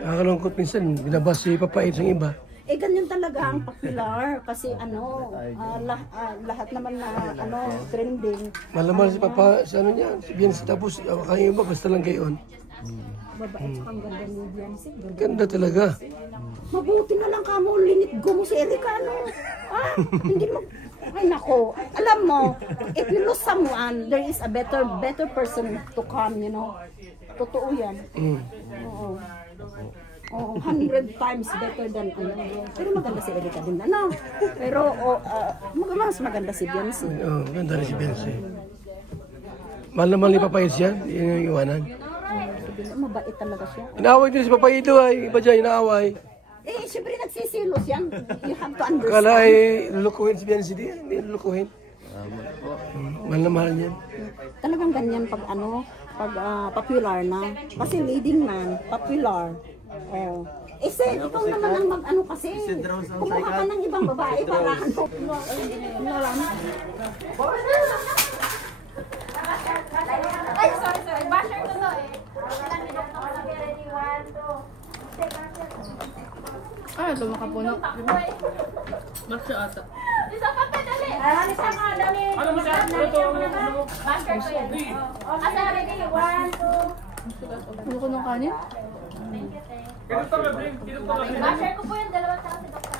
Nakakalungkot minsan, binabas si papait ng iba. Eh, ganyan talaga ang popular. Kasi lahat naman na trending. Malamal si Papa, sa ano niya, si Biansi, tapos kayo iba, basta lang gayon. Babae at ang ganda ni Beyonce. Ganda talaga. Mabuti na lang kamo, linitgo mo si Erika, ano? Hindi mo... Ay, nako. Alam mo, if you lose someone, there is a better person to come, you know. Totoo yan. Oo. Oh, 100 times better than pero maganda si Erika din, ano? Pero mas maganda si Beyonce. Oo, ganda rin si Biansi. Mahal naman ni Papait siya, yun yung iwanan. Mabait talaga siya. Inaaway din si Papait ay, iba dyan, inaaway. Eh, syempre nagsisilos yan. You have to understand. Kala ay lulukuhin si Biansi, hindi lulukuhin. Mahal na mahal niyan. Talagang ganyan pag popular na. Kasi leading man, popular. Oh. Eh, ikaw naman ang mag-ano kasi. Kumuha ka ng ibang babae para ano. Ay, sorry. Basher ko to eh. Ay, ito makapuno. Maksya ata. Isa pa dali. Isa ka, dali. Ano mo siya? Basher ko yan. Asa ready? 1, 2. Ano ko nung kanin? Basher ko po yung dalawa sa si Dr.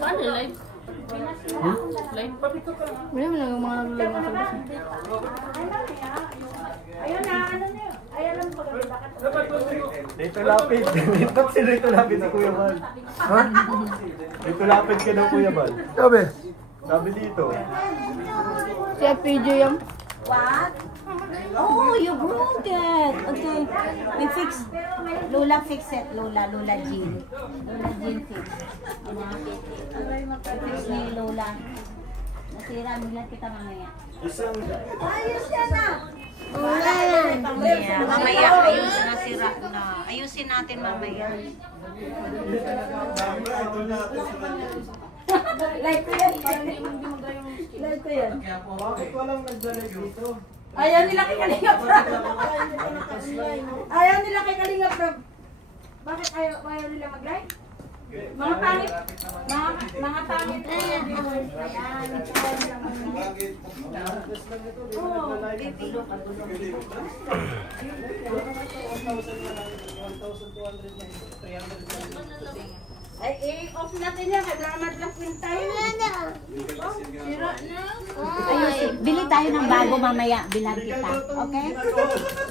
Paano live? Live? Wala mo lang yung mga live na sa Ayun na, ano niyo? Ayun lang Dito lapid. Dito lapid si Kuya Bal. Ha? Dito lapid ka daw Kuya Bal. Sabi? Sabi dito. Si FPJ yung... What? Oh, you broke it. Okay. We fix. Lola fix it. Lola Jean. Lola Jean fix. Fix ni Lola. Nasira, bilang kita mamaya. Ayos yan na. Mamaya, ayusin na sira na. Ayusin natin mamaya. Like ko yan. Like ko yan. Bakit walang nagdalag dito? Ayaw nila kay Kalinga Prab. Ayaw nila kay Kalinga Prab. Bakit ayaw nila mag-like? Mga pangit. Mga pangit. Ayan. Ay, off natin yan. Kailangan mag-lapin tayo. Sira na. Ayusin. Bili tayo ng bago mamaya. Bilang kita. Okay?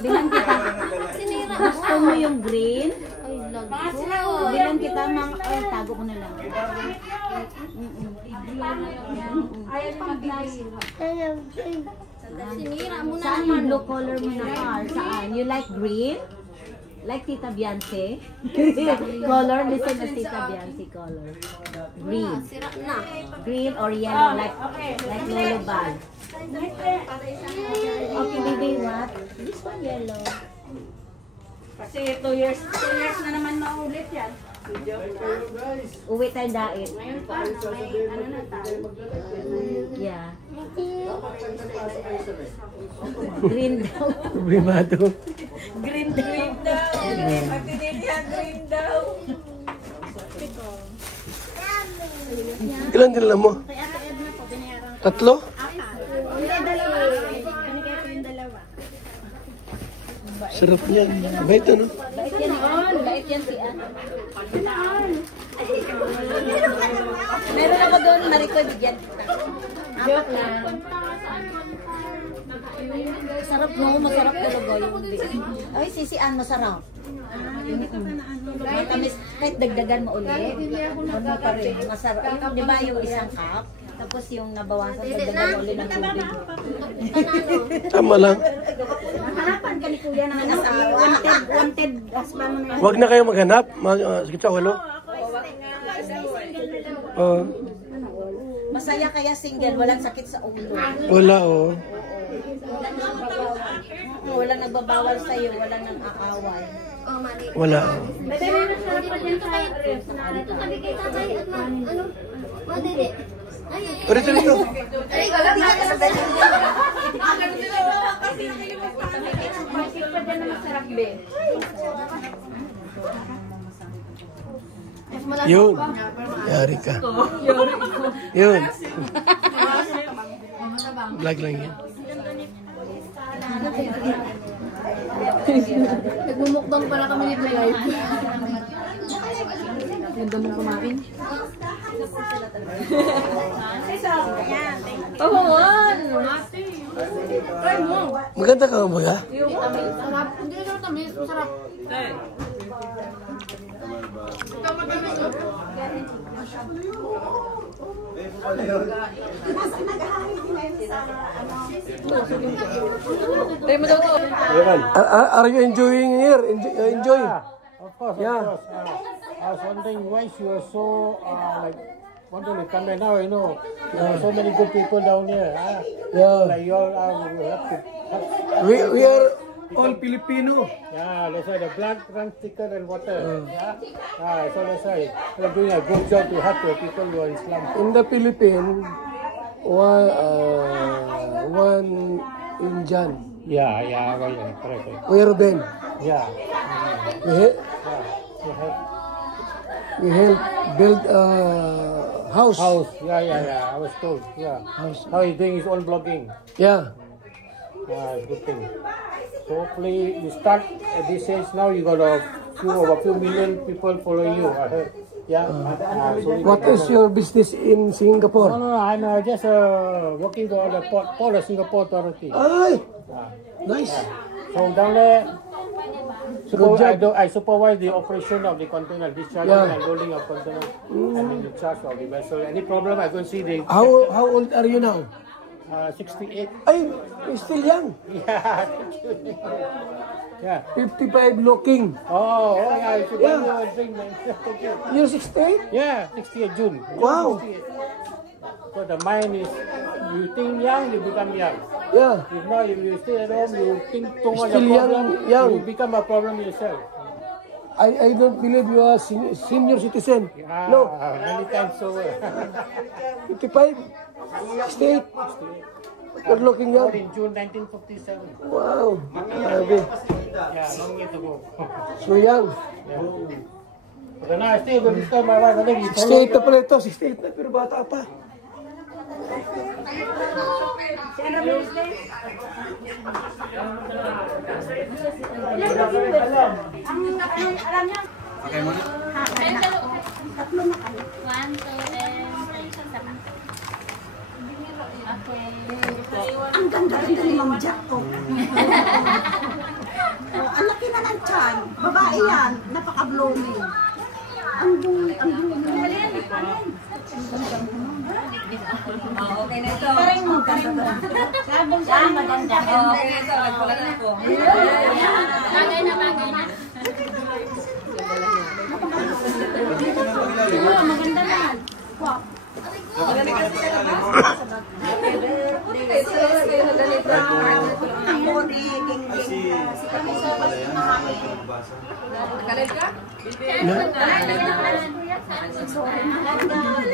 Bilang kita. Gusto mo yung green? Bilang kita. Tago ko na lang. Ayaw mag-like. Sinira mo na. Saan yung blue color mo na car? Saan? You like green? Like Tita Beyonce? Color? Listen to Tita Beyonce color. Green. Sira na. Green or yellow like Lolo Bal. Okay, baby, what? This one yellow. Kasi 2 years na naman maulit yan. Uwi tayo dait. Ngayon pa, ano na tayo? Yeah. Green daw. Problemado. Green daw. Pagpinili yan, green daw. Ilan din mo? Tatlo? Sarap niyan. Bait ano? Bait yan on. Bait yan si Ann. Meron ako doon, Mariko, bigyan kita. Joke lang. Sarap no, masarap talaga yung ay, si Ann masarap. Matamis, kahit dagdagan mo ulit. Ano pa rin, masarap. Di ba yung isang cup? Tapos yung nabawasan, dagdagan mo ulit ng tubig. Tama lang. Hanapan ka ni Kuya ng asawa. Wanted husband mo na. Huwag na kayo maghanap. Sakit sa ulo. Masaya kaya single, walang sakit sa ulo. Wala, oh. Walang nagbabawal sa'yo, walang nang aaway. Oh, mali. Wala. Dito tabi kay tatay at ano? Madali. Ay, Rito, rito. ay, wala ka sa dali. Bakit pa dyan na masarap, be? Yun. Yari ka. Yun. Vlog lang yan. Nagmumukbang pala kami ni Live. Ganda mong kumain. Pabangan! Try mo! Maganda ka ba ba? Sarap. Hindi na tamis. Masarap. Tayo mo daw to. Are you enjoying here? Enjoy. Of course, Yeah. of course. I was wondering why you are so like wanting to come here now. You know, there are so many good people down here. Yeah. Like you all have to. We are all Filipino. Yeah, that's why the blood runs thicker than water. Yeah, so that's why you're doing a good job to help the people who are in slum. In the Philippines, one Indian. Yeah, correct. Where then? Yeah, We help build a house. house. Yeah. I was told. Yeah. House. Now he's doing his own blogging. Yeah. Good thing. So hopefully you start at this age now. You got a few million people following you. I heard. Yeah. So What is your business in Singapore? No. I'm just working for the Port of Singapore Authority. Ay, nice. So down there, Good job. I supervise the operation of the container, discharging and loading of container. I'm in charge of the vessel. Any problem, I go see the How old are you now? 68. Ay, you're still young. Yeah. 55 looking. Oh, yeah. I should Yeah. do a drink, man. Thank you. You're 68? Yeah, 68 June. Wow. 68. So the mind is, you think young, you become young. Yeah. If not, if you stay at home, you think too much Still of problem, young. you become a problem yourself. I don't believe you are senior citizen. Ah, No, many times so. 55, 68. You're looking Born young. in June 1957. Wow. Grabe. Yeah, long way to go. So young. But now I still going to disturb my wife. I think you 68 na pala ito. 68 na, pero bata pa. One, two, Ang ganda-ganda ni Mang Jack ko. Ang laki na ng tiyan. Babae yan. Napaka-blooming. Ang blooming. Okay na ito. Parang maganda. Sabong siya maganda. Okay na ito. Nagpula na po. bagay na. Maganda na.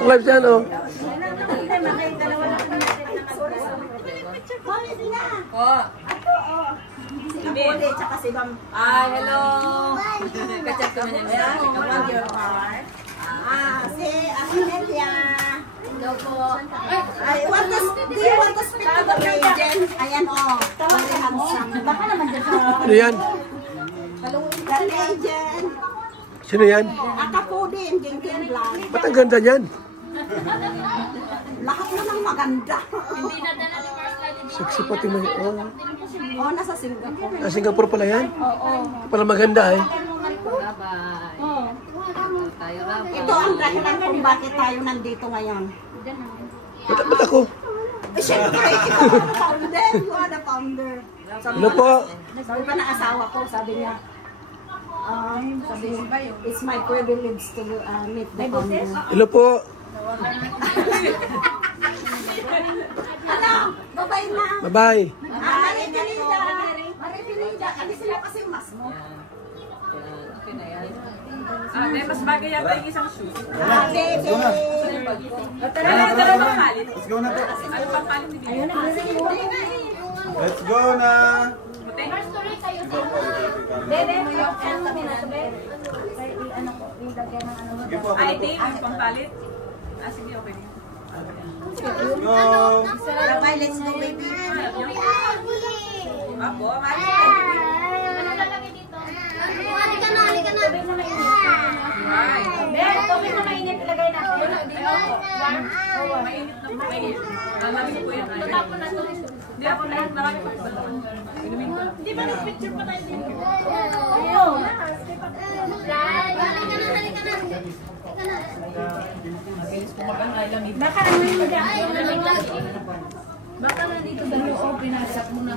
Live siya, no? Ay, hello. Kachat ko na niya. Si Amelia. Hello po. Do you want to speak to the agent? Ayan o. Very handsome. Baka naman dyan sa... Ano yan? The agent. Sino yan? Akapudi and Jinkin Vlog. Ba't ang ganda niyan? Lahat naman maganda. Hindi na dala ni First Lady. Sexy pati mo. Oh. Oh, nasa Singapore. Singapore pala yan? Pala maganda eh. Ito ang dahilan kung bakit tayo nandito ngayon. Ba't ako? Siyempre, ikaw ang founder. You are the founder. Ano po? Sabi pa ng asawa ko, sabi niya, it's my privilege to meet the founder. Hello po. Ano? Bye-bye na. Bye-bye. Marie-Pinida. Marie-Pinida. Alisin mo kasi mas mo. Mas bagay yata yung isang shoes. Baby. Tara mga palit. Let's go na po. Ano pang palit ni Bibi? Let's go na. First story kayo sa Bebe, sabi na. Ano ko, yung lagyan ng ano. po ako. Ay, ting, yung pampalit. Ah, sige, okay. Let's go! Bye, let's go, baby. Apo, Halika na. Meron, tubig na mainit ilagay natin. mainit na po kayo. Lalagay ko yan. Tapon na to. Hindi ako na marami pa ba? Inumin ko. Di ba nag-picture pa tayo dito? Oo. Halika na. Baka ano yung Baka nandito sa loob, pinasak mo na.